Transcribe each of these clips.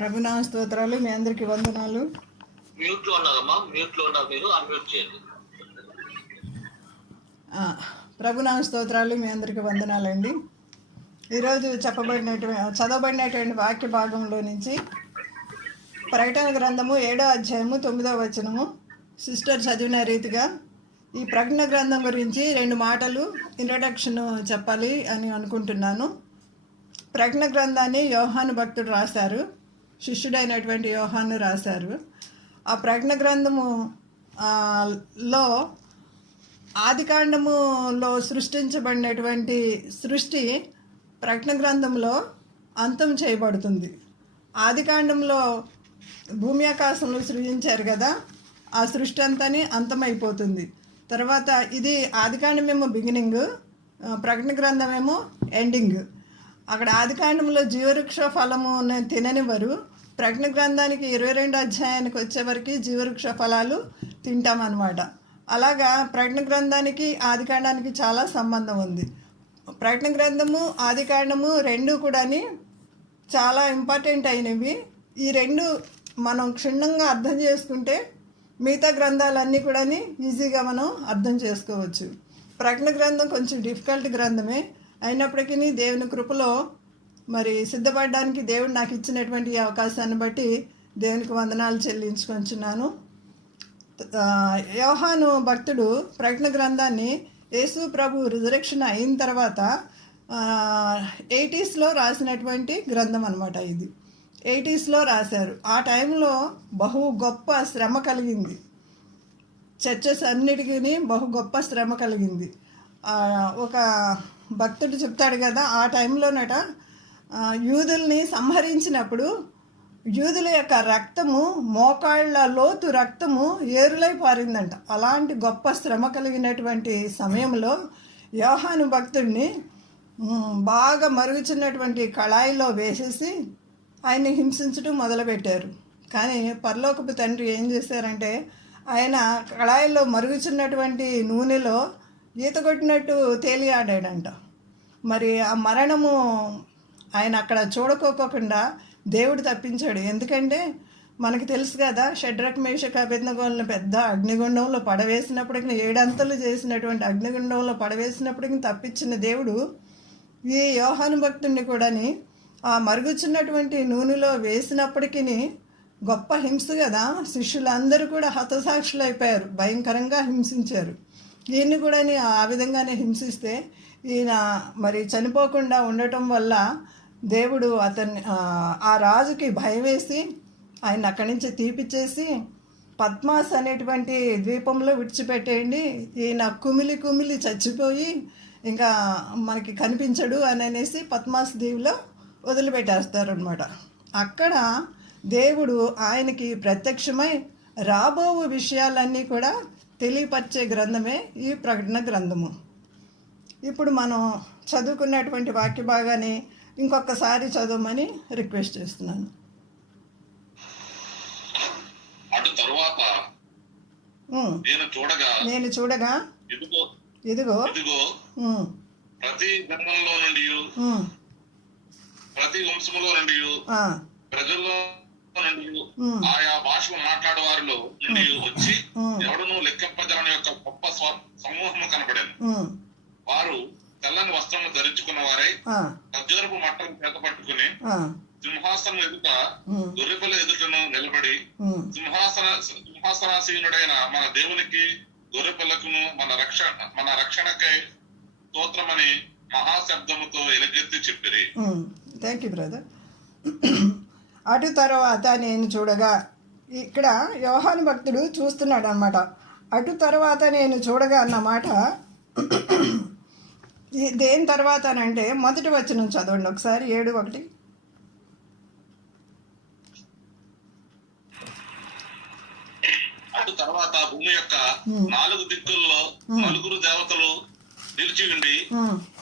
ప్రభునామ స్తోత్రాలు. మీ అందరికి వందనాలు. మ్యూట్ లో ఉన్నారమ్మా, మ్యూట్ లో ఉన్నారు, మీరు అన్మ్యూట్ చేయండి. ప్రభునామ స్తోత్రాలు. మీ అందరికి వందనాలండి. ఈరోజు చదవబడినటువంటి వాక్య భాగంలో నుంచి ప్రకటన గ్రంథము 7వ అధ్యాయము 9వ వచనము సిస్టర్ చదివిన రీతిగా ఈ ప్రకటన గ్రంథం గురించి 2 మాటలు ఇంట్రడక్షన్ చెప్పాలి అని అనుకుంటున్నాను. ప్రకటన గ్రంథాన్ని యోహాను భక్తుడు రాశారు, శిష్యుడైనటువంటి యోహాను రాశారు. ఆ ప్రకటన గ్రంథము లో ఆదికాండములో సృష్టించబడినటువంటి సృష్టి ప్రకటన గ్రంథంలో అంతం చేయబడుతుంది. ఆదికాండంలో భూమి ఆకాశంలో సృజించారు కదా, ఆ సృష్టి అంతాని అంతమైపోతుంది. తర్వాత ఇది ఆదికాండమేమో బిగినింగ్, ప్రకటన గ్రంథమేమో ఎండింగ్. అక్కడ ఆదికాండంలో జీవవృక్ష ఫలము తిననివ్వరు. ప్రకటన గ్రంథానికి 22వ అధ్యాయానికి వచ్చేవరకు జీవవృక్ష ఫలాలు తింటామన్నమాట. అలాగా ప్రకటన గ్రంథానికి ఆదికాండానికి చాలా సంబంధం ఉంది. ప్రకటన గ్రంథము ఆదికాండము 2 కూడా చాలా ఇంపార్టెంట్ అయినవి. ఈ 2 మనం క్షుణ్ణంగా అర్థం చేసుకుంటే మిగతా గ్రంథాలన్నీ కూడా ఈజీగా మనం అర్థం చేసుకోవచ్చు. ప్రకటన గ్రంథం కొంచెం డిఫికల్ట్ గ్రంథమే అయినప్పటికీ దేవుని కృపలో మరి సిద్ధపడడానికి దేవుడు నాకు ఇచ్చినటువంటి అవకాశాన్ని బట్టి దేవునికి వందనాలు చెల్లించుకొంచున్నాను. యోహాను భక్తుడు ప్రకటన గ్రంథాన్ని యేసు ప్రభు రిజరెక్షన్ అయిన తర్వాత 80sలో రాసినటువంటి గ్రంథం అనమాట. ఇది 80sలో రాశారు. ఆ టైంలో బహు గొప్ప శ్రమ కలిగింది. చర్చెస్ అన్నిటికీ బహు గొప్ప శ్రమ కలిగింది. ఒక భక్తుడు చెప్తాడు కదా, ఆ టైంలోనట యూదుల్ని సంహరించినప్పుడు యూదుల యొక్క రక్తము, మోకాళ్ళ లోతు రక్తము ఏరులై పారిందంట. అలాంటి గొప్ప శ్రమ కలిగినటువంటి సమయంలో యోహాను భక్తుడిని బాగా మరుగుచున్నటువంటి కళాయిలో వేసేసి ఆయన్ని హింసించడం మొదలుపెట్టారు. కానీ పరలోకపు తండ్రి ఏం చేశారంటే, ఆయన కళాయిలో మరుగుచున్నటువంటి నూనెలో ఈత కొట్టినట్టు తేలియాడాడంట. మరి ఆ మరణము ఆయన అక్కడ చూడకోకుండా దేవుడు తప్పించాడు. ఎందుకంటే మనకి తెలుసు కదా, షడ్రక్ మేషక్ అబేద్నెగోలను పెద్ద అగ్నిగుండంలో పడవేసినప్పటికీ 7 అంతలు చేసినటువంటి అగ్నిగుండంలో పడవేసినప్పటికీ తప్పించిన దేవుడు ఈ యోహాను భక్తుడిని కూడా ఆ మరుగుచున్నటువంటి నూనెలో వేసినప్పటికీ గొప్ప హింస కదా, శిష్యులందరూ కూడా హతసాక్షులు అయిపోయారు, భయంకరంగా హింసించారు. ఈయన్ని కూడా ఆ విధంగానే హింసిస్తే ఈయన మరి చనిపోకుండా ఉండటం వల్ల దేవుడు అతన్ని ఆ రాజుకి భయం వేసి ఆయన అక్కడి నుంచి తీపిచ్చేసి పద్మాస్ అనేటువంటి ద్వీపంలో విడిచిపెట్టేయండి, ఈయన కుమిలి కుమిలి చచ్చిపోయి ఇంకా మనకి కనిపించడు అని అనేసి పద్మాస్ దీవిలో వదిలిపెట్టేస్తారనమాట. అక్కడ దేవుడు ఆయనకి ప్రత్యక్షమై రాబో విషయాలన్నీ కూడా తెలియపరిచే గ్రంథమే ఈ ప్రకటన గ్రంథము. ఇప్పుడు మనం చదువుకున్నటువంటి వాక్య భాగాన్ని ఇంకొకసారి చదవమని రిక్వెస్ట్ చేస్తున్నాను. అటు తరువాత నేను చూడగా ఇదిగో ప్రతి జన్మలో నుండి, ప్రతి వంశములో నుండి, ప్రజల్లో నుండి, ఆయా భాషలు మాట్లాడే వారిలో నుండి వచ్చి ఎవడును లెక్కింపజలని యొక్క గొప్ప సమూహము కనబడేది. వారు తెల్లని వస్త్రము ధరించుకున్న వారై ఖర్జూరపు మట్టను చేత పట్టుకుని సింహాసనం ఎదుట గొర్రెపిల్ల ఎదుటను నిలబడి సింహాసనాసీనుడైన మన దేవునికి గొర్రెపిల్లకును మన రక్షణకై స్తోత్రమని మహాశబ్దముతో ఎలుగెత్తి చెప్పిరి. Thank you brother. అటు తర్వాత నేను చూడగా, ఇక్కడ యోహాను భక్తుడు చూస్తున్నాడు అన్నమాట. అటు తర్వాత నేను చూడగా అన్నమాట దేని తర్వాత అంటే మొదటి వచనం చదవండి ఒకసారి, 7:1. అటు తర్వాత భూమి యొక్క 4 దిక్కుల్లో 4 దేవతలు నిలిచి ఉండి,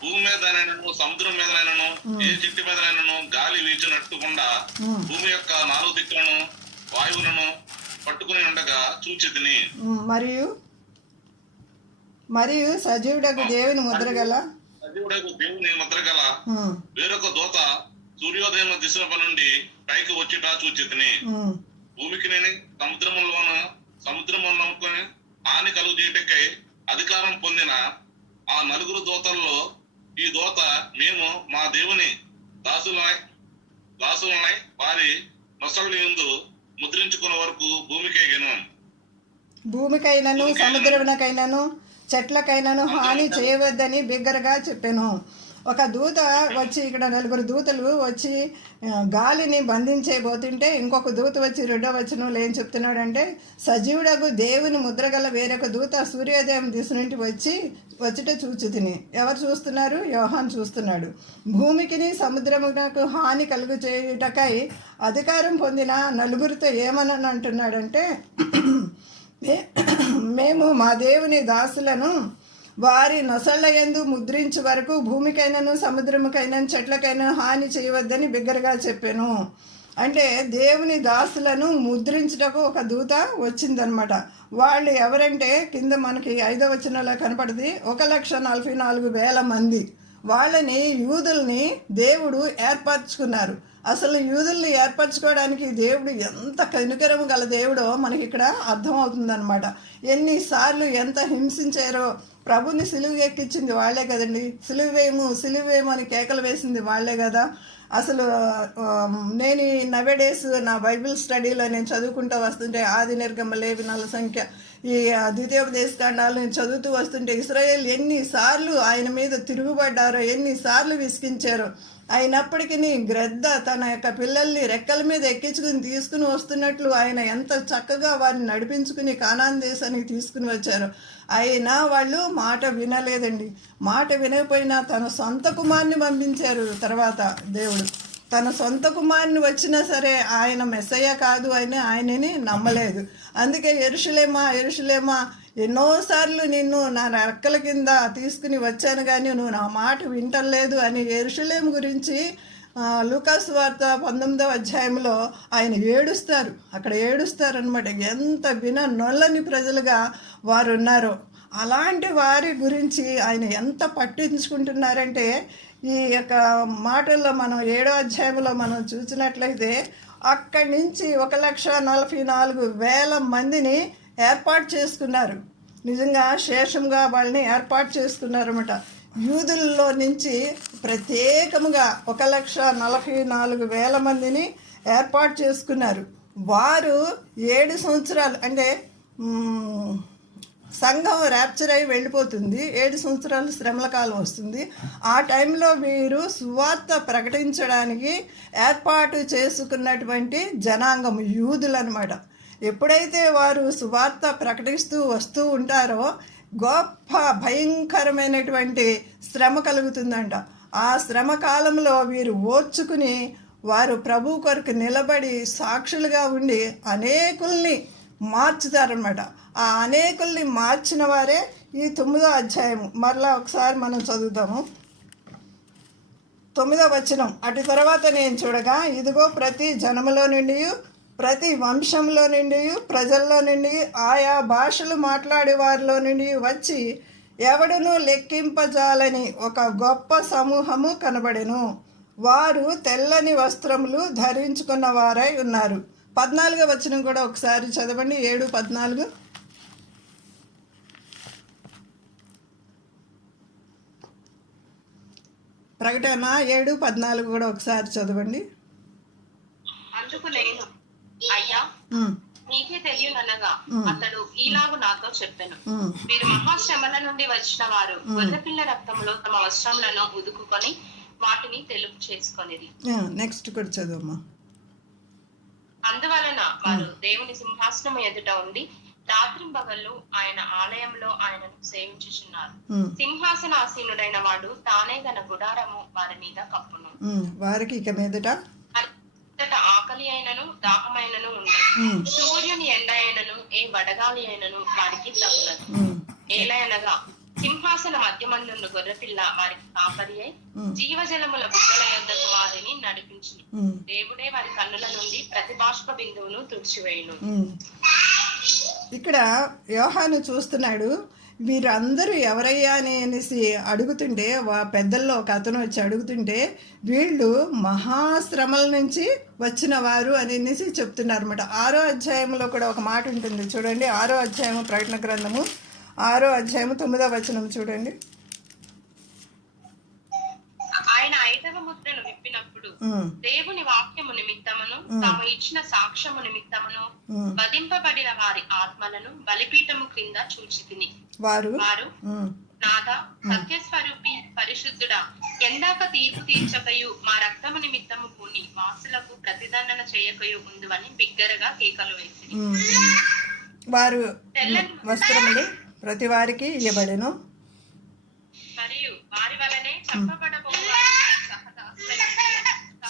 భూమి మీదనైనను సముద్రం మీదనైనను ఏ చెట్టు మీదనైనను గాలి వీచినట్టుకుండా భూమి యొక్క 4 దిక్కులను వాయువులను పట్టుకుని ఉండగా చూచితిని. మరియు సజీవుడకు దేవుని ముద్రగల వేరొక దూత సూర్యోదయం దిశ నుండి పైకి వచ్చుట చూచితిని. భూమికి నేను సముద్రములోను హాని కలుగు చేయటకై అధికారం పొందిన ఆ 4 దూతల్లో ఈ దూత మేము మా దేవుని దాసులనై వారి నొసళ్ళ యందు ముద్రించుకున్న వరకు భూమికైనను సముద్రమునకైనను చెట్లకైనను హాని చేయవద్దని బిగ్గరగా చెప్పాను. ఒక దూత వచ్చి ఇక్కడ 4 దూతలు వచ్చి గాలిని బంధించేయబోతుంటే ఇంకొక దూత వచ్చి 2వ వచనంలో ఏం చెప్తున్నాడంటే, సజీవుడగు దేవుని ముద్రగల వేరొక దూత సూర్యోదయం దిశ నుండి వచ్చుట చూచితిని. ఎవరు చూస్తున్నారు? యోహాను చూస్తున్నాడు. భూమికిని సముద్రమునకు హాని కలుగు చేయుటకై అధికారం పొందిన 4 ఏమని అంటున్నాడంటే, మేము మా దేవుని దాసులను వారి నొసళ్ళ యందు ముద్రించు వరకు భూమికైనను సముద్రముకైనా చెట్లకైనా హాని చేయవద్దని బిగ్గరగా చెప్పాను. అంటే దేవుని దాసులను ముద్రించుటకు ఒక దూత వచ్చిందనమాట. వాళ్ళు ఎవరంటే కింద మనకి 5వ వచనంలో కనపడింది, 1,44,000 మంది. వాళ్ళని యూదుల్ని దేవుడు ఏర్పరచుకున్నారు. అసలు యూదుల్ని ఏర్పరచుకోవడానికి దేవుడు ఎంత కనికరము గల దేవుడో మనకి ఇక్కడ అర్థమవుతుందన్నమాట. ఎన్నిసార్లు ఎంత హింసించారో. ప్రభుని సిలువ ఎక్కించింది వాళ్లే కదండి. సిలువేము అని కేకలు వేసింది వాళ్లే కదా. అసలు నేను నవేడేస్ నా బైబిల్ స్టడీలో నేను చదువుకుంటూ వస్తుంటే ఆది నిర్గమ లేఖనాల సంఖ్య ఈ ద్వితీయోపదేశకాండాలు నేను చదువుతూ వస్తుంటే ఇశ్రాయేల్ ఎన్నిసార్లు ఆయన మీద తిరుగుబడ్డారో, ఎన్నిసార్లు విసిగించారో. అయినప్పటికీ గ్రద్ద తన యొక్క పిల్లల్ని రెక్కల మీద ఎక్కించుకుని తీసుకుని వస్తున్నట్లు ఆయన ఎంత చక్కగా వారిని నడిపించుకుని కానాన్ దేశానికి తీసుకుని వచ్చారు. అయినా వాళ్ళు మాట వినలేదండి. మాట వినకపోయినా తన సొంత కుమారుని పంపించారు. తర్వాత దేవుడు తన సొంత కుమారుని వచ్చినా సరే ఆయన మెస్సయ్య కాదు అని ఆయనని నమ్మలేదు. అందుకే యెరూషలేమా ఎన్నోసార్లు నిన్ను నా రెక్కల కింద తీసుకుని వచ్చాను కానీ నువ్వు నా మాట వింటలేదు అని యెరూషలేము గురించి లూకాసు వార్త 19వ అధ్యాయంలో ఆయన ఏడుస్తారు. అక్కడ ఏడుస్తారనమాట. ఎంత నొల్లని ప్రజలుగా వారు ఉన్నారో అలాంటి వారి గురించి ఆయన ఎంత పట్టించుకుంటున్నారంటే ఈ యొక్క మాటల్లో మనం 7వ అధ్యాయంలో మనం చూసినట్లయితే అక్కడి నుంచి 1,44,000 మందిని ఏర్పాటు చేసుకున్నారు. నిజంగా శేషంగా వాళ్ళని ఏర్పాటు చేసుకున్నారన్నమాట. యూదుల్లో నుంచి ప్రత్యేకముగా 1,44,000 మందిని ఏర్పాటు చేసుకున్నారు. వారు 7 సంవత్సరాలు అంటే సంఘం ర్యాప్చర్ అయి వెళ్ళిపోతుంది. 7 సంవత్సరాలు శ్రమల కాలం వస్తుంది. ఆ టైంలో వీరు సువార్త ప్రకటించడానికి ఏర్పాటు చేసుకున్నటువంటి జనాంగం యూదులు అనమాట. ఎప్పుడైతే వారు సువార్త ప్రకటిస్తూ వస్తూ ఉంటారో గొప్ప భయంకరమైనటువంటి శ్రమ కలుగుతుందంట. ఆ శ్రమ కాలంలో వీరు ఓర్చుకుని వారు ప్రభు కొరకు నిలబడి సాక్షులుగా ఉండి అనేకుల్ని మార్చుతారనమాట. ఆ అనేకుల్ని మార్చిన వారే ఈ 9వ అధ్యాయము. మరలా ఒకసారి మనం చదువుతాము. 9వ వచనం, అటు తర్వాత నేను చూడగా ఇదిగో ప్రతి జనములో నుండి ప్రతి వంశంలో నుండి ప్రజల్లో నుండి ఆయా భాషలు మాట్లాడే వారిలో నుండి వచ్చి ఎవడునూ లెక్కింపజాలని ఒక గొప్ప సమూహము కనబడెను. వారు తెల్లని వస్త్రములు ధరించుకున్న వారై ఉన్నారు. 14వ వచనం కూడా ఒకసారి చదవండి. 7:14. ప్రకటన 7:14 కూడా ఒకసారి చదవండి. అందుకు నేను అయ్యా నీకే తెలియనగా అతడు ఈలాగు నాతో చెప్పాను, మీరు మహాశ్రమల నుండి వచ్చిన వారు గొర్రెపిల్ల రక్తంలో తమ వస్త్రములను ఉదుకుకొని వాటిని తెలుపు చేసుకొనిది. నెక్స్ట్ కూడా చదువమ్మా. అందువలన వారు దేవుని సింహాసనం ఎదుట ఉండి రాత్రింబగళ్ళు ఆయన ఆలయంలో ఆయనను సేవించుచున్నారు. సింహాసనాసీనుడైన వాడు తానే తన గుడారము వారి మీద కప్పును. వారికి ఇక మీదట ఆకలి అయినను దాహమైనను ఉండదు. సూర్యుని ఎండ అయినను ఏ వడగాలి అయినను వారికి తగులదు. ఏలయనగా సింహాసన మధ్యమందున్న గొర్రెపిల్ల వారికి కాపరి అయి జీవజలముల బుగ్గల యొద్దకు వారిని నడిపించును. దేవుడే వారి కన్నుల నుండి ప్రతి బాష్ప బిందువును తుడిచివేయును. ఇక్కడ యోహాను చూస్తున్నాడు. వీరందరూ ఎవరయ్యా అనేసి అడుగుతుంటే పెద్దల్లో ఒక అతను వచ్చి అడుగుతుంటే వీళ్ళు మహాశ్రమల నుంచి వచ్చిన వారు అనేసి చెప్తున్నారు అనమాట. 6వ అధ్యాయంలో కూడా ఒక మాట ఉంటుంది చూడండి. 6వ అధ్యాయము ప్రకటన గ్రంథము 6వ అధ్యాయము 9వ వచనం చూడండి. ఆయన 5వ ముద్రను విప్పినప్పుడు దేవుని వాక్యము నిమిత్తమును తాము ఇచ్చిన సాక్ష్యము నిమిత్తమును వధింపబడిన వారి ఆత్మలను బలిపీఠము క్రింద చూచితిని. వారు నాదా, సత్యస్వరూపి, పరిశుద్ధుడా, ఎందాక తీర్పు తీర్చకయు మా రక్తము నిమిత్తము పూని వాసులకు ప్రతిదండన చేయకయు ఉందువని బిగ్గరగా కేకలు వేసిరి. వారు వస్త్రములు ప్రతి వారికి ఇయ్యబడెను మరియు వారి వలనే చంపబడబో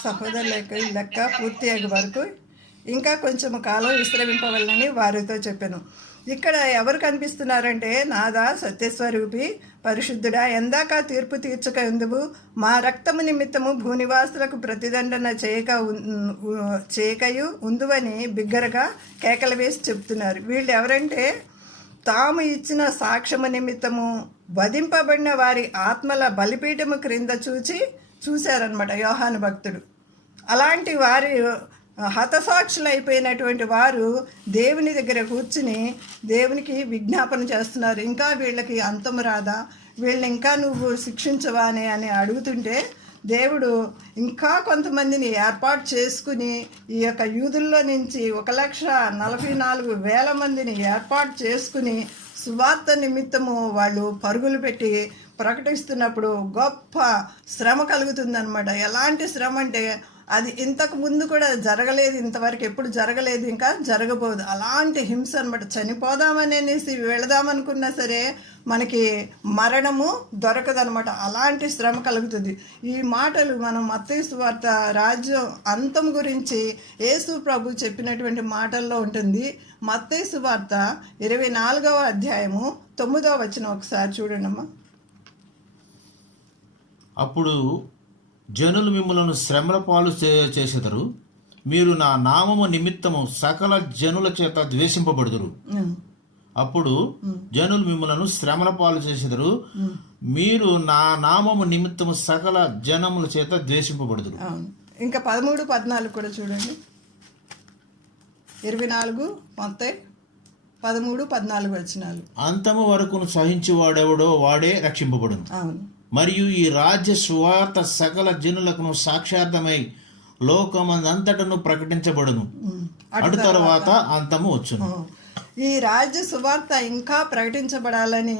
సహోదరులకు లెక్క పూర్తి అయ్యే వరకు ఇంకా కొంచెం కాలం విశ్రమింపవలనని వారితో చెప్పాను. ఇక్కడ ఎవరు కనిపిస్తున్నారంటే, నాదా, సత్యస్వరూపి, పరిశుద్ధుడా, ఎందాక తీర్పు తీర్చక ఎందువు మా రక్తము నిమిత్తము భూనివాసులకు ప్రతిదండన చేయకయు ఉందువని బిగ్గరగా కేకలు వేసి చెప్తున్నారు. వీళ్ళు ఎవరంటే, తాము ఇచ్చిన సాక్ష్యము నిమిత్తము వధింపబడిన వారి ఆత్మల బలిపీఠము క్రింద చూశారనమాట యోహాను భక్తుడు. అలాంటి వారి హతసాక్షులు అయిపోయినటువంటి వారు దేవుని దగ్గర కూర్చుని దేవునికి విజ్ఞాపన చేస్తున్నారు. ఇంకా వీళ్ళకి అంతం రాదా, వీళ్ళని ఇంకా నువ్వు శిక్షించవా అని అడుగుతుంటే దేవుడు ఇంకా కొంతమందిని ఏర్పాటు చేసుకుని ఈ యొక్క యూదుల్లో నుంచి 1,44,000 మందిని ఏర్పాటు చేసుకుని సువార్త నిమిత్తము వాళ్ళు పరుగులు పెట్టి ప్రకటిస్తున్నప్పుడు గొప్ప శ్రమ కలుగుతుందన్నమాట. ఎలాంటి శ్రమ అంటే అది ఇంతకు ముందు కూడా జరగలేదు, ఇంతవరకు ఎప్పుడు జరగలేదు, ఇంకా జరగబోదు. అలాంటి హింస అనమాట. చనిపోదామనేసి వెళదామనుకున్నా సరే మనకి మరణము దొరకదనమాట. అలాంటి శ్రమ కలుగుతుంది. ఈ మాటలు మనం మత్తయి సువార్త రాజ్యం అంతం గురించి యేసు ప్రభు చెప్పినటువంటి మాటల్లో ఉంటుంది. మత్తయి సువార్త 24వ అధ్యాయము 9వ వచనం ఒకసారి చూడండి అమ్మా. అప్పుడు జనులు మిమ్మలను శ్రమల పాలు చేసెదరు, మీరు నా నామము నిమిత్తము సకల జనుల చేత ద్వేషింపబడుదురు. అప్పుడు జనులు మిమ్మలను శ్రమల పాలు చేసెదరు, మీరు నా నామము నిమిత్తము సకల జనముల చేత ద్వేషింపబడుదురు. ఇంకా 13, 14 కూడా చూడండి. 24 మొత్తం 13, 14 వచనాలు. అంతము వరకును సహించి వాడెవడో వాడే రక్షింపబడును. అవును. మరియు ఈ రాజ్య సువార్త సకల జనులకును సాక్షార్థమై లోకమందంతటను ప్రకటించబడును. అటు తర్వాత అంతము వచ్చును. ఈ రాజ్య సువార్త ఇంకా ప్రకటించబడాలని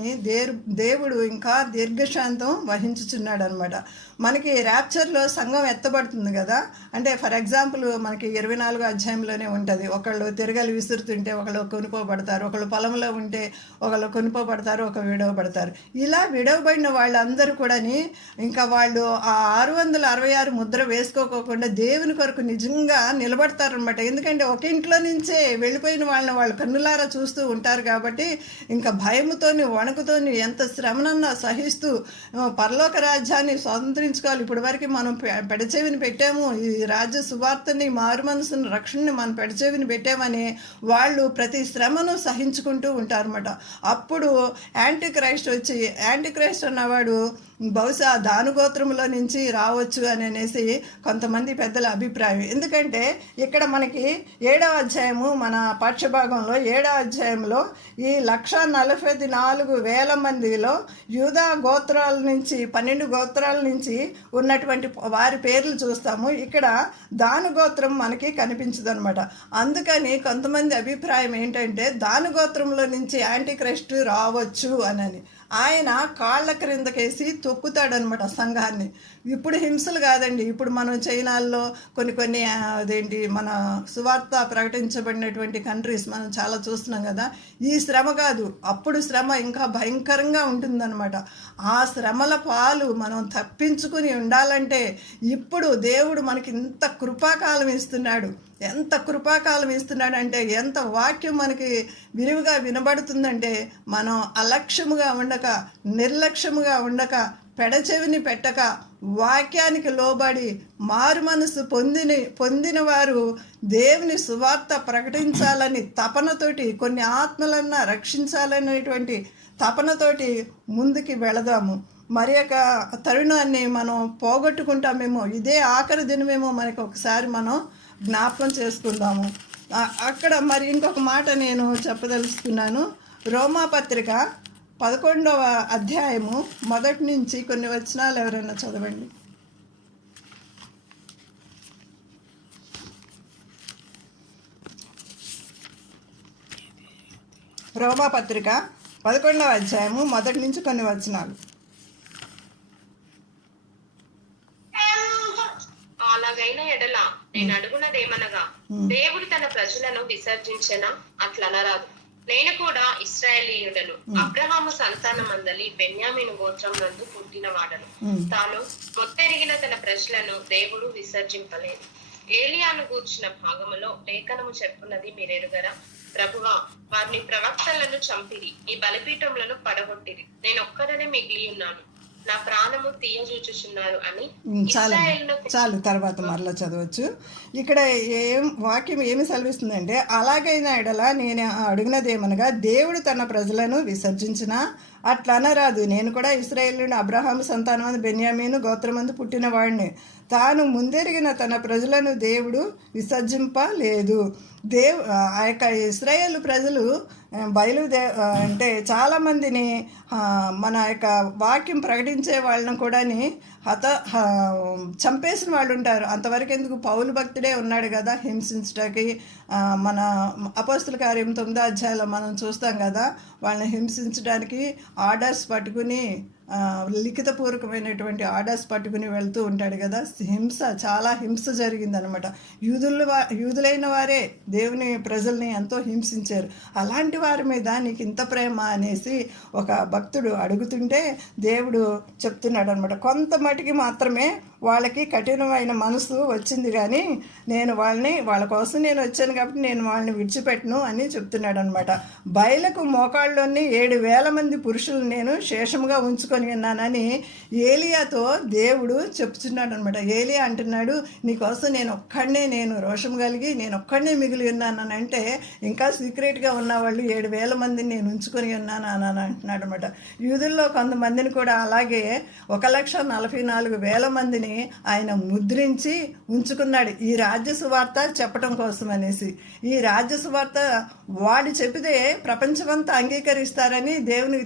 దేవుడు ఇంకా దీర్ఘశాంతం వహించుచున్నాడు అనమాట. మనకి ర్యాప్చర్లో సంఘం ఎత్తబడుతుంది కదా. అంటే ఫర్ ఎగ్జాంపుల్ మనకి 24వ అధ్యాయంలోనే ఉంటుంది. ఒకళ్ళు తిరగలి విసురుతుంటే ఒకళ్ళు కొనుక్కోబడతారు, ఒకళ్ళు పొలంలో ఉంటే ఒకళ్ళు కొనుక్కోబడతారు, ఒక విడవబడతారు. ఇలా విడవబడిన వాళ్ళందరూ కూడాని ఇంకా వాళ్ళు ఆ 666 ముద్ర వేసుకోకుండా దేవుని కొరకు నిజంగా నిలబడతారనమాట. ఎందుకంటే ఒక ఇంట్లో నుంచే వెళ్ళిపోయిన వాళ్ళని వాళ్ళు కన్నులారా చూస్తూ ఉంటారు కాబట్టి ఇంకా భయముతోని వణుకుతోని ఎంత శ్రమనన్నా సహిస్తూ పరలోక రాజ్యాన్ని స్వతంత్రించుకోవాలి. ఇప్పటి వరకు మనం పెడచెవిని పెట్టాము, ఈ రాజ్య సువార్తని, మారు మనసుని, రక్షణని మనం పెడచెవిని పెట్టామని వాళ్ళు ప్రతి శ్రమను సహించుకుంటూ ఉంటారన్నమాట. అప్పుడు యాంటీ క్రైస్ట్ వచ్చి, యాంటీ క్రైస్ట్ అన్నవాడు బహుశా దానుగోత్రంలో నుంచి రావచ్చు అనేసి కొంతమంది పెద్దల అభిప్రాయం. ఎందుకంటే ఇక్కడ మనకి 7వ అధ్యాయము మన పాఠ్యభాగంలో 7వ అధ్యాయంలో ఈ 1,44,000 మందిలో యూదా గోత్రాల నుంచి 12 గోత్రాల నుంచి ఉన్నటువంటి వారి పేర్లు చూస్తాము. ఇక్కడ దాను గోత్రం మనకి కనిపించదు అనమాట. అందుకని కొంతమంది అభిప్రాయం ఏంటంటే దాను గోత్రంలో నుంచి యాంటీ క్రైస్ట్ రావచ్చు అని. ఆయన కాళ్ళ క్రిందకేసి తొక్కుతాడనమాట సంఘాన్ని. ఇప్పుడు హింసలు కాదండి, ఇప్పుడు మనం చైనాల్లో కొన్ని అదేంటి మన సువార్త ప్రకటించబడినటువంటి కంట్రీస్ మనం చాలా చూస్తున్నాం కదా. ఈ శ్రమ కాదు, అప్పుడు శ్రమ ఇంకా భయంకరంగా ఉంటుందన్నమాట. ఆ శ్రమల పాలు మనం తప్పించుకుని ఉండాలంటే ఇప్పుడు దేవుడు మనకి ఇంత కృపాకాలం ఇస్తున్నాడు. ఎంత కృపాకాలం ఇస్తున్నాడంటే, ఎంత వాక్యం మనకి విరివిగా వినబడుతుందంటే మనం అలక్ష్యముగా ఉండక, నిర్లక్ష్యముగా ఉండక పెడచెవిని పెట్టక వాక్యానికి లోబడి మారు మనసు పొందిన వారు దేవుని సువార్త ప్రకటించాలని తపనతోటి, కొన్ని ఆత్మలన్నా రక్షించాలనేటువంటి తపనతోటి ముందుకి వెళదాము. మరి యొక్క తరుణాన్ని మనం పోగొట్టుకుంటామేమో, ఇదే ఆఖరి దినమేమో మనకి ఒకసారి మనం జ్ఞాపకం చేసుకుందాము. అక్కడ మరి ఇంకొక మాట నేను చెప్పదలుచుకున్నాను. రోమాపత్రిక 11వ అధ్యాయము మొదటి నుంచి కొన్ని వచనాలు ఎవరైనా చదవండి. రోమాపత్రిక 11వ అధ్యాయము మొదటి నుంచి కొన్ని వచనాలు. అలాగైన ఎడల నేను అడుగునదేమనగా, దేవుడు తన ప్రజలను విసర్జించెనా? అట్లనరాదు. నేను కూడా ఇశ్రాయేలీయుడను, అబ్రహాము సంతానమందలి బెన్యామీను గోత్రం నందు పుట్టిన వాడను. తాను మొత్తెరిగిన తన ప్రజలను దేవుడు విసర్జింపలేదు. ఏలియాను గూర్చిన భాగములో లేఖనము చెప్పున్నది మీరెరుగరా? ప్రభువా, వారిని ప్రవక్తలను చంపిరి, ఈ బలిపీఠములను పడగొట్టిరి, నేనొక్కడనే మిగిలి ఉన్నాను, నా ప్రాణము తీయజూచుచున్నారు అని. చాలు, తర్వాత మరలా చదవచ్చు. ఇక్కడ వాక్యం ఏమి సెలవిస్తుందంటే, అలాగైనా ఎడల నేను అడిగినదేమనగా, దేవుడు తన ప్రజలను విసర్జించినా అట్లనరాదు. నేను కూడా ఇశ్రాయేలుని, అబ్రహాము సంతానమందు బెన్యామీను గోత్రమందు పుట్టిన వాడిని. తాను ముందెరిగిన తన ప్రజలను దేవుడు విసర్జింపలేదు. ఆ యొక్క ఇశ్రాయేలు ప్రజలు అంటే చాలామందిని మన యొక్క వాక్యం ప్రకటించే వాళ్ళని కూడా చంపేసిన వాళ్ళు ఉంటారు. అంతవరకు ఎందుకు, పౌలు భక్తుడే ఉన్నాడు కదా హింసించడానికి. మన అపోస్తుల కార్యం 9వ అధ్యాయంలో మనం చూస్తాం కదా, వాళ్ళని హింసించడానికి ఆర్డర్స్ పట్టుకుని, లిఖితపూర్వకమైనటువంటి ఆర్డర్స్ పట్టుకుని వెళ్తూ ఉంటాడు కదా. చాలా హింస జరిగిందనమాట. యూదులైన వారే దేవుని ప్రజల్ని ఎంతో హింసించారు. అలాంటి వారి మీద నీకు ఇంత ప్రేమ అనేసి ఒక భక్తుడు అడుగుతుంటే దేవుడు చెప్తున్నాడు అనమాట. కొంత మటుకి మాత్రమే వాళ్ళకి కఠినమైన మనసు వచ్చింది, కానీ నేను వాళ్ళ కోసం నేను వచ్చాను కాబట్టి నేను వాళ్ళని విడిచిపెట్టను అని చెప్తున్నాడు అనమాట. బయలకు మోకాళ్ళలోని 7,000 మంది పురుషులను నేను శేషముగా ఉంచుకొని ఉన్నానని ఏలియాతో దేవుడు చెప్తున్నాడు అనమాట. ఏలియా అంటున్నాడు, నీకోసం నేను రోషం కలిగి నేను ఒక్కడనే మిగిలి ఉన్నాను అని అంటే, ఇంకా సీక్రెట్గా ఉన్నవాళ్ళు 7,000 మందిని నేను ఉంచుకొని ఉన్నాను అని అంటున్నాడు అనమాట. యూదుల్లో కొంతమందిని కూడా అలాగే 1,44,000 మందిని ఆయన ముద్రించి ఉంచుకున్నాడు, ఈ రాజ్య సువార్త చెప్పడం కోసం అనేసి. ఈ రాజ్య సువార్త వాడు చెప్పితే ప్రపంచమంతా అంగీకరిస్తారని దేవునికి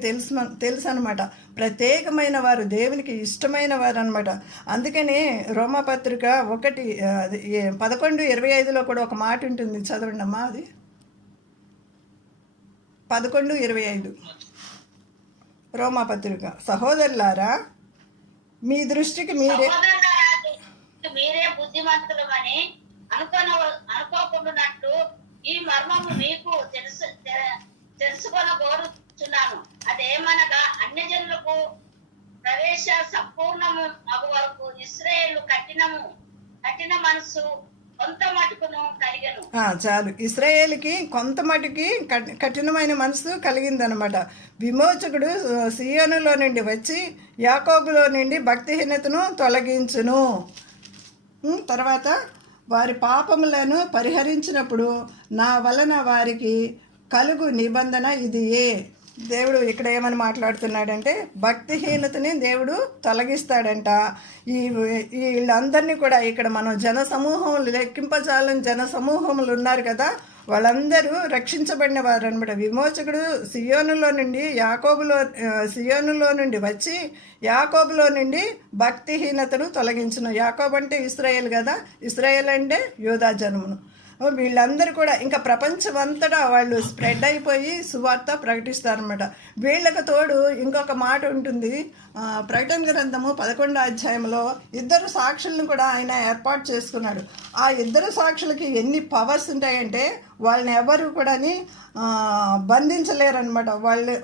తెలుసు అనమాట. ప్రత్యేకమైన వారు, దేవునికి ఇష్టమైన వారు అనమాట. అందుకని రోమాపత్రిక 11:25 కూడా ఒక మాట ఉంటుంది, చదవండి అమ్మా. అది 11:25 రోమాపత్రిక. సహోదరులారా, మీ దృష్టికి మీరే బుద్ధిమంతులమని అనుకోకుండానట్లు ఈ మర్మము మీకు తెలుసుకొని కోరుచున్నాను. అదేమనగా, అన్యజనులకు ప్రవేశ సంపూర్ణము మగు వరకు ఇశ్రాయేలు కఠిన మనసు కొంత మటుకును కలిగను. చాలు, ఇశ్రాయేలుకి కొంత మటుకి కఠినమైన మనసు కలిగిందనమాట. విమోచకుడు సియోనులో నుండి వచ్చి యాకోబులో నుండి భక్తిహీనతను తొలగించును. తర్వాత వారి పాపములను పరిహరించినప్పుడు నా వలన వారికి కలుగు నిబంధన ఇది. దేవుడు ఇక్కడ ఏమని మాట్లాడుతున్నాడంటే, భక్తిహీనతని దేవుడు తొలగిస్తాడంట. వీళ్ళందరినీ కూడా ఇక్కడ మనం జనసమూహములు లెక్కింపజాలని జనసమూహములు ఉన్నారు కదా, వాళ్ళందరూ రక్షించబడిన వారు అనమాట. విమోచకుడు సియోనులో నుండి వచ్చి యాకోబులో నుండి భక్తిహీనతను తొలగించును. యాకోబు అంటే ఇశ్రాయేల్ కదా, ఇశ్రాయేల్ అంటే యూదా జనమును. వీళ్ళందరూ కూడా ఇంకా ప్రపంచమంతటా వాళ్ళు స్ప్రెడ్ అయిపోయి సువార్త ప్రకటిస్తారనమాట. వీళ్ళకి తోడు ఇంకొక మాట ఉంటుంది. ప్రకటన గ్రంథము 11వ అధ్యాయంలో 2 సాక్షులను కూడా ఆయన ఏర్పాటు చేసుకున్నాడు. ఆ 2 సాక్షులకి ఎన్ని పవర్స్ ఉంటాయంటే, వాళ్ళని ఎవరు కూడా బంధించలేరు అనమాట.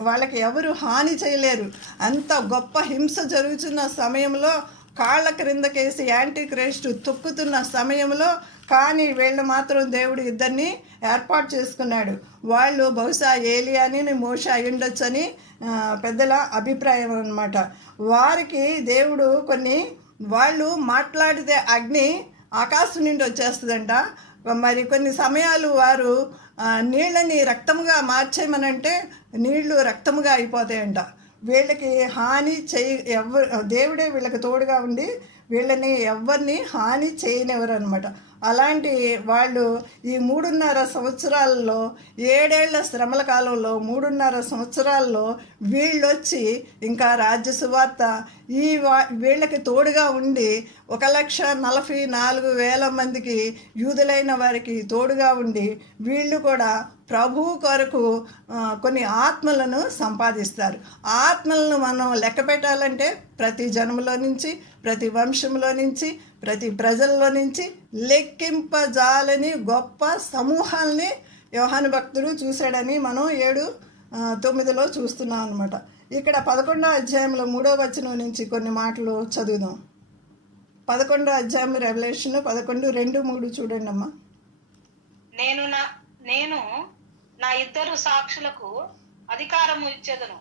వాళ్ళకి ఎవరు హాని చేయలేరు. అంత గొప్ప హింస జరుగుతున్న సమయంలో, కాళ్ళ క్రిందకేసి యాంటీ క్రైస్ట్ తొక్కుతున్న సమయంలో కానీ వీళ్ళు మాత్రం దేవుడు ఇద్దరిని ఏర్పాటు చేసుకున్నాడు. వాళ్ళు బహుశా ఏలియాని మోషే అయ్యుండొచ్చని పెద్దల అభిప్రాయం అన్నమాట. వారికి దేవుడు వాళ్ళు మాట్లాడితే అగ్ని ఆకాశం నుండి వచ్చేస్తుందంట. మరి కొన్ని సమయాలు వారు నీళ్ళని రక్తముగా మార్చేయమనంటే నీళ్లు రక్తముగా అయిపోతాయంట. వీళ్ళకి హాని దేవుడే వీళ్ళకి తోడుగా ఉండి వీళ్ళని ఎవరిని హాని చేయనివ్వరు అనమాట. అలాంటి వాళ్ళు ఈ 3.5 సంవత్సరాల్లో 7 ఏళ్ల శ్రమల కాలంలో 3.5 సంవత్సరాల్లో వీళ్ళొచ్చి ఇంకా రాజ్య సువార్త వీళ్ళకి తోడుగా ఉండి 1,44,000 మందికి యూదులైన వారికి తోడుగా ఉండి వీళ్ళు కూడా ప్రభువు కొరకు కొన్ని ఆత్మలను సంపాదిస్తారు. ఆత్మలను మనం లెక్క పెట్టాలంటే ప్రతి జన్మలో నుంచి, ప్రతి వంశంలో నుంచి, ప్రతి ప్రజల్లో నుంచి లెక్కింపజాలని గొప్ప సమూహాల్ని యోహాను భక్తుడు చూశాడని మనం 7:9 చూస్తున్నాం అనమాట. ఇక్కడ 11వ అధ్యాయంలో 3వ వచనం నుంచి కొన్ని మాటలు చదువుదాం. 11వ అధ్యాయం రెవల్యూషన్ 11:2-3 చూడండి అమ్మా. నేను నా 2 సాక్షులకు అధికారము ఇచ్చేదను.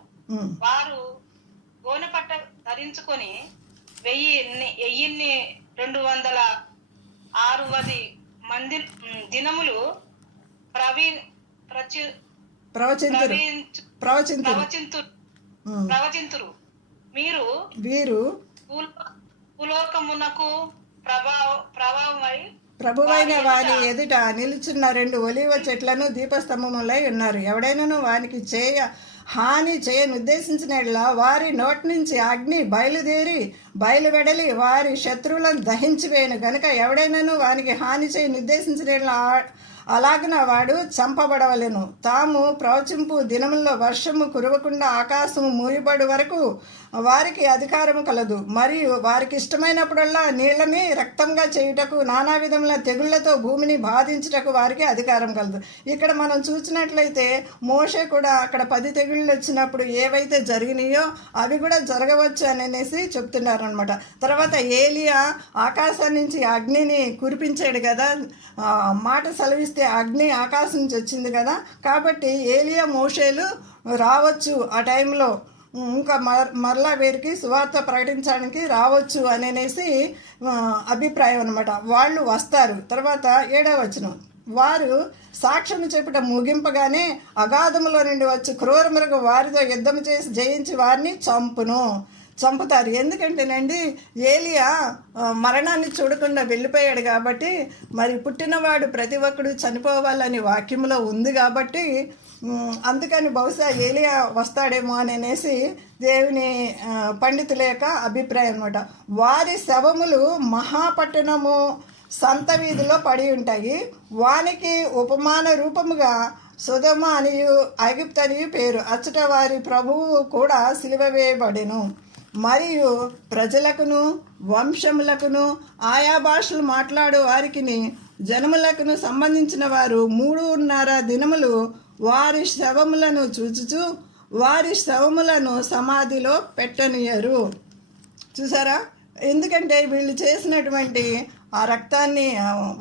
వారు గోనెపట్ట ధరించుకొని 1260 మంది దినములు ప్రవచింతురు. వీరు భూలోకమునకు ప్రభువైన వాని ఎదుట నిలుచున్న 2 ఒలీవ చెట్లను దీపస్తంభములై ఉన్నారు. ఎవడైనాను వానికి హాని చేయను ఉద్దేశించిన వారి నోటి నుంచి అగ్ని బయలువెడలి వారి శత్రువులను దహించివేయను గనుక ఎవడైనాను వానికి హాని చేయను ఉద్దేశించిన అలాగన వాడు చంపబడవలెను. తాము ప్రవచింపు దినముల్లో వర్షము కురవకుండా ఆకాశము మూయబడి వరకు వారికి అధికారము కలదు. మరియు వారికి ఇష్టమైనప్పుడల్లా నీళ్ళని రక్తంగా చేయుటకు నానా విధముల తెగుళ్లతో భూమిని బాధించుటకు వారికి అధికారం కలదు. ఇక్కడ మనం చూసినట్లయితే మోషే కూడా అక్కడ 10 తెగుళ్ళు వచ్చినప్పుడు ఏవైతే జరిగినాయో అవి కూడా జరగవచ్చు అనేసి చెప్తున్నారు అనమాట. తర్వాత ఏలియా ఆకాశం నుంచి అగ్నిని కురిపించాడు కదా, మాట సెలవిస్తే అగ్ని ఆకాశం నుంచి వచ్చింది కదా. కాబట్టి ఏలియా మోషేలు రావచ్చు ఆ టైంలో, ఇంకా మరలా వీరికి సువార్త ప్రకటించడానికి రావచ్చు అనేసి అభిప్రాయం అనమాట. వాళ్ళు వస్తారు. తర్వాత 7వ వచనం, వారు సాక్ష్యం చెప్పుట ముగింపగానే అగాధములో నుండి వచ్చి క్రూర మృగం వారితో యుద్ధం చేసి జయించి వారిని చంపుతారు. ఎందుకంటేనండి ఏలియా మరణాన్ని చూడకుండా వెళ్ళిపోయాడు కాబట్టి, మరి పుట్టినవాడు ప్రతి ఒక్కడు చనిపోవాలని వాక్యంలో ఉంది కాబట్టి అందుకని బహుశా ఏలియా వస్తాడేమో అనేసి దేవుని పండితుల యొక్క అభిప్రాయం అనమాట. వారి శవములు మహాపట్టణము సంత వీధిలో పడి ఉంటాయి. వానికి ఉపమాన రూపముగా సొదొమ అనియు ఐగుప్తు అనియు పేరు. అచ్చట వారి ప్రభువు కూడా సిలువ వేయబడెను. మరియు ప్రజలకును వంశములకును ఆయా భాషలు మాట్లాడు వారికిని జనములకును సంబంధించిన వారు 3.5 దినములు వారి శవములను చూచుచు వారి శవములను సమాధిలో పెట్టనియరు. చూసారా? ఎందుకంటే వీళ్ళు చేసినటువంటి ఆ రక్తాన్ని,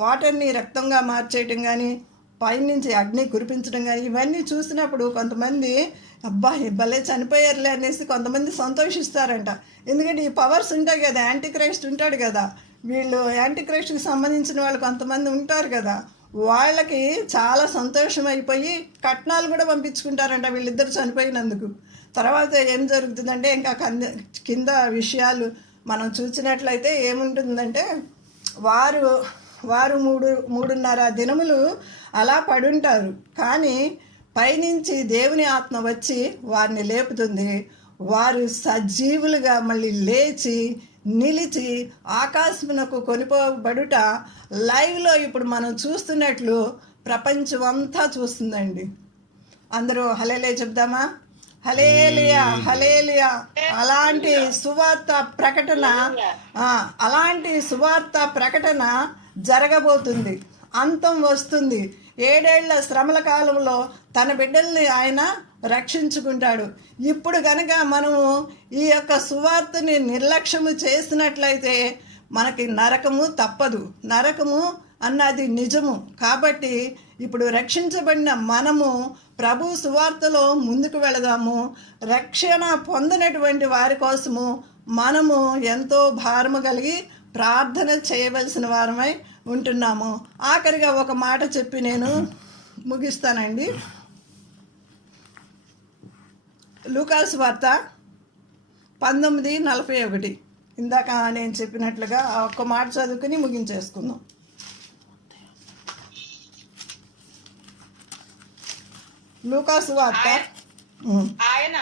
వాటర్ని రక్తంగా మార్చేయటం కానీ, పైనుంచి అగ్ని కురిపించడం కానీ ఇవన్నీ చూసినప్పుడు కొంతమంది అబ్బా భలే చనిపోయారులే అనేసి కొంతమంది సంతోషిస్తారంట. ఎందుకంటే ఈ పవర్స్ ఉంటాయి కదా, యాంటీక్రైస్ట్ ఉంటాడు కదా, వీళ్ళు యాంటీక్రైస్ట్కి సంబంధించిన వాళ్ళు కొంతమంది ఉంటారు కదా, వాళ్ళకి చాలా సంతోషం అయిపోయి కట్నాలు కూడా పంపించుకుంటారంట వీళ్ళిద్దరు చనిపోయినందుకు. తర్వాత ఏం జరుగుతుందంటే ఇంకా కింద విషయాలు మనం చూసినట్లయితే ఏముంటుందంటే వారు 3.5 దినములు అలా పడుంటారు. కానీ పైనుంచి దేవుని ఆత్మ వచ్చి వారిని లేపుతుంది. వారు సజీవులుగా మళ్ళీ లేచి నిలిచి ఆకాశమునకు కొనిపోబడుట లైవ్లో ఇప్పుడు మనం చూస్తున్నట్లు ప్రపంచం అంతా చూస్తుందండి. అందరూ హల్లెలూయా చెప్దామా? హల్లెలూయా, హల్లెలూయా. అలాంటి సువార్త ప్రకటన జరగబోతుంది. అంతం వస్తుంది. 7 ఏళ్ల శ్రమల కాలంలో తన బిడ్డల్ని ఆయన రక్షించుకుంటాడు. ఇప్పుడు కనుక మనము ఈ యొక్క సువార్తని నిర్లక్ష్యము చేసినట్లయితే మనకి నరకము తప్పదు. నరకము అన్నది నిజము. కాబట్టి ఇప్పుడు రక్షించబడిన మనము ప్రభు సువార్తలో ముందుకు వెళదాము. రక్షణ పొందినటువంటి వారి కోసము మనము ఎంతో భారము కలిగి ప్రార్థన చేయవలసిన వారమై ఉంటున్నాము. ఆఖరిగా ఒక మాట చెప్పి నేను ముగిస్తానండి. లూకాసు వార్త 19:41. ఇందాక నేను చెప్పినట్లుగా ఆ ఒక్క మాట చదువుకుని ముగించేసుకుందాం. లూకాసు వార్త ఆయన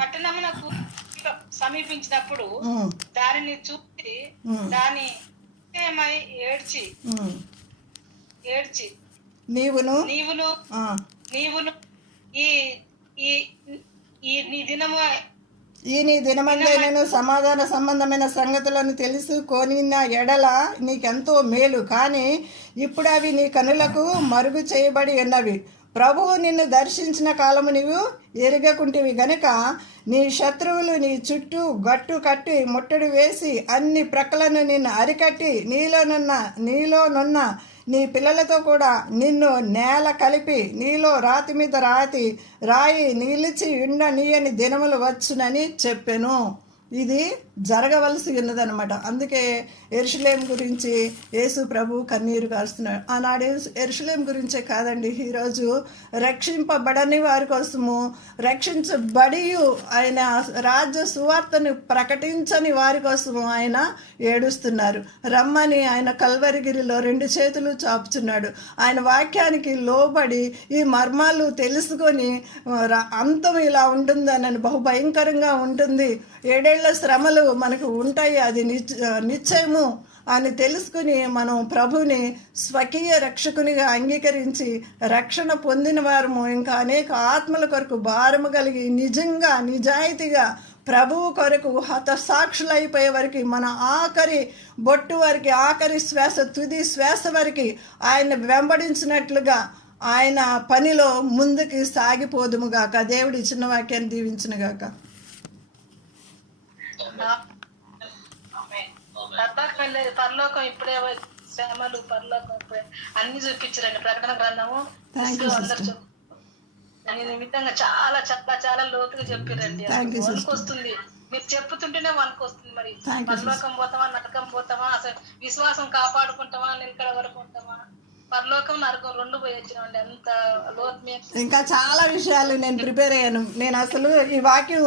పట్టణమునకు సమీపించినప్పుడు దానిని చూసి దాని ఏడ్చి నీవును నీ దినమందైనను సమాధాన సంబంధమైన సంగతులను తెలుసుకొనిన ఎడల నీకెంతో మేలు, కానీ ఇప్పుడు అవి నీ కనులకు మరుగు చేయబడి ఉన్నవి. ప్రభువు నిన్ను దర్శించిన కాలము నీవు ఎరగకుంటివి గనుక నీ శత్రువులు నీ చుట్టూ గట్టు కట్టి ముట్టడి వేసి అన్ని ప్రక్కలను నిన్ను అరికట్టి నీలోనున్న నీ పిల్లలతో కూడా నిన్ను నేల కలిపి నీలో రాతి మీద రాయి నిలిచి ఉండనీయని దినములు వచ్చునని చెప్పెను. ఇది జరగవలసి ఉన్నదనమాట. అందుకే యెరూషలేము గురించి యేసు ప్రభు కన్నీరు కారుస్తున్నాడు. ఆనాడు యెరూషలేము గురించే కాదండి, ఈరోజు రక్షింపబడని వారి కోసము, రక్షించబడి ఆయన రాజ్య సువార్తను ప్రకటించని వారి కోసము ఆయన ఏడుస్తున్నారు. రమ్మని ఆయన కల్వరిగిరిలో 2 చేతులు చాపుచున్నాడు. ఆయన వాక్యానికి లోబడి ఈ మర్మాలు తెలుసుకొని అంతం ఇలా ఉంటుందని, బహుభయంకరంగా ఉంటుంది, 7 ఏళ్ల శ్రమలు మనకు ఉంటాయి, అది నిశ్చయము అని తెలుసుకుని మనం ప్రభుని స్వకీయ రక్షకునిగా అంగీకరించి రక్షణ పొందిన వారము ఇంకా అనేక ఆత్మల కొరకు భారము కలిగి నిజంగా నిజాయితీగా ప్రభువు కొరకు హతసాక్షులైపోయే వరకు, మన ఆఖరి బొట్టు వరకు, ఆఖరి శ్వాస, తుది శ్వాస వరకు ఆయన వెంబడించినట్లుగా ఆయన పనిలో ముందుకు సాగిపోదుముగాక. దేవుడి చిన్న వాక్యాన్ని దీవించునుగాక. పరలోకం ఇప్పుడే శ్రమలు, పరలోకం ఇప్పుడే అన్ని చూపించారండి. ప్రకటన గ్రంథము దాని నిమిత్తంగా చాలా చాలా చాలా లోతుగా చెప్పారండి. వస్తుంది, మీరు చెప్పుతుంటేనే మనకు వస్తుంది. మరి పరలోకం పోతామా, నరకం పోతామా, అసలు విశ్వాసం కాపాడుకుంటామా, నిలకడ వరకు ఉంటామా, పరలోకం నరకం 2 పోయి వచ్చినామండి. అంత లోతు. ఇంకా చాలా విషయాలు నేను ప్రిపేర్ అయ్యాను. నేను అసలు ఈ వాక్యం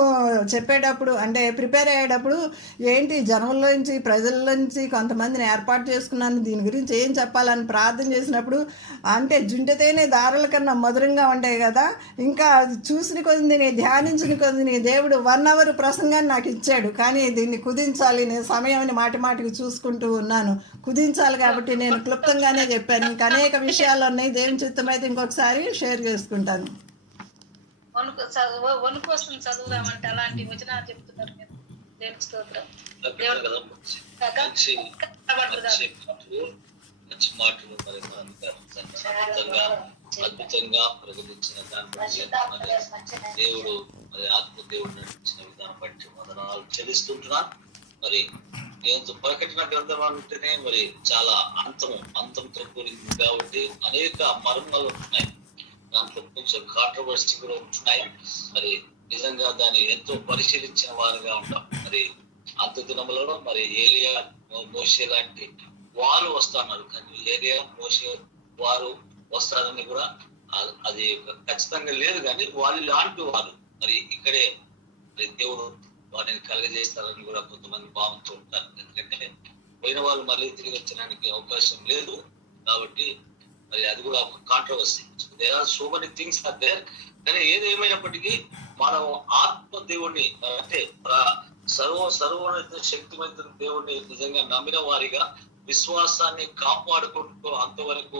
చెప్పేటప్పుడు అంటే ప్రిపేర్ అయ్యేటప్పుడు ఏంటి జనంలో నుంచి ప్రజల నుంచి కొంతమందిని ఏర్పాటు చేసుకున్నాను, దీని గురించి ఏం చెప్పాలని ప్రార్థన చేసినప్పుడు అంటే జుంటతేనే దారుల కన్నా మధురంగా ఉంటాయి కదా. ఇంకా చూసిన కొద్ది ధ్యానించిన కొద్ది దేవుడు 1 అవర్ ప్రసంగాన్ని నాకు ఇచ్చాడు. కానీ దీన్ని కుదించాలి, నేను సమయాన్ని మాటికి చూసుకుంటూ ఉన్నాను. కుదించాలి కాబట్టి నేను క్లుప్తంగానే చెప్పాను. ఇంకా అనేక విషయాలు ఉన్నాయి, దేవుని చిత్తం అయితే ఇంకొకసారి షేర్ చేసుకుంటాను. వణుకు వస్తుంది చదువుదామంటే, అలాంటి వచనాలు చెప్తున్నారు మీరు. దేవుని స్తోత్రం. అద్భుతంగా ప్రకటించిన దాన్ని బట్టి దేవుడు మరి ఆత్మదేవుడు నడిపించిన విధానం బట్టి వందనాలు చెల్లిస్తుంటున్నాను. మరి ఏంతో ప్రకటన గ్రంథం అంటేనే మరి చాలా అంతంతో కూడింది కాబట్టి అనేక మర్మాలు ఉంటున్నాయి, దాంట్లో కొంచెం కాంట్రవర్సీ కూడా ఉంటున్నాయి. మరి నిజంగా దాన్ని ఎంతో పరిశీలించిన వారుగా ఉంటాం. మరి అంత దినములలో మరి ఏలియా, మోషే లాంటి వారు వస్తున్నారు, కానీ ఏలియా, మోషే వారు వస్తారని కూడా అది ఖచ్చితంగా లేదు. కానీ వాళ్ళు లాంటి వారు మరి ఇక్కడే మరి దేవుడు వారిని కలగజేస్తారని కూడా కొంతమంది భావంతో ఉంటారు. ఎందుకంటే పోయిన వాళ్ళు మళ్ళీ తిరిగి వచ్చడానికి అవకాశం లేదు కాబట్టి మరి అది కూడా ఒక controversy. There are so many things are there. కానీ ఏదేమైనప్పటికీ మనం ఆత్మ దేవుణ్ణి అంటే సర్వోన్నత శక్తివంతుల దేవుణ్ణి నిజంగా నమ్మిన వారిగా విశ్వాసాన్ని కాపాడుకుంటూ అంతవరకు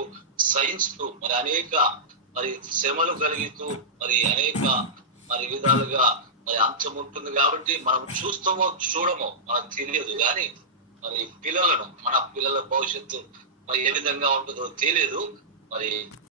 సహించుతూ మరి అనేక మరి శ్రమలు కలిగితూ మరి అనేక మరి విధాలుగా మరి అంతం ఉంటుంది కాబట్టి మనం చూస్తామో చూడమో మనకు తెలియదు. కానీ మరి మన పిల్లల భవిష్యత్తు మరి ఏ విధంగా ఉంటుందో తెలియదు. మరి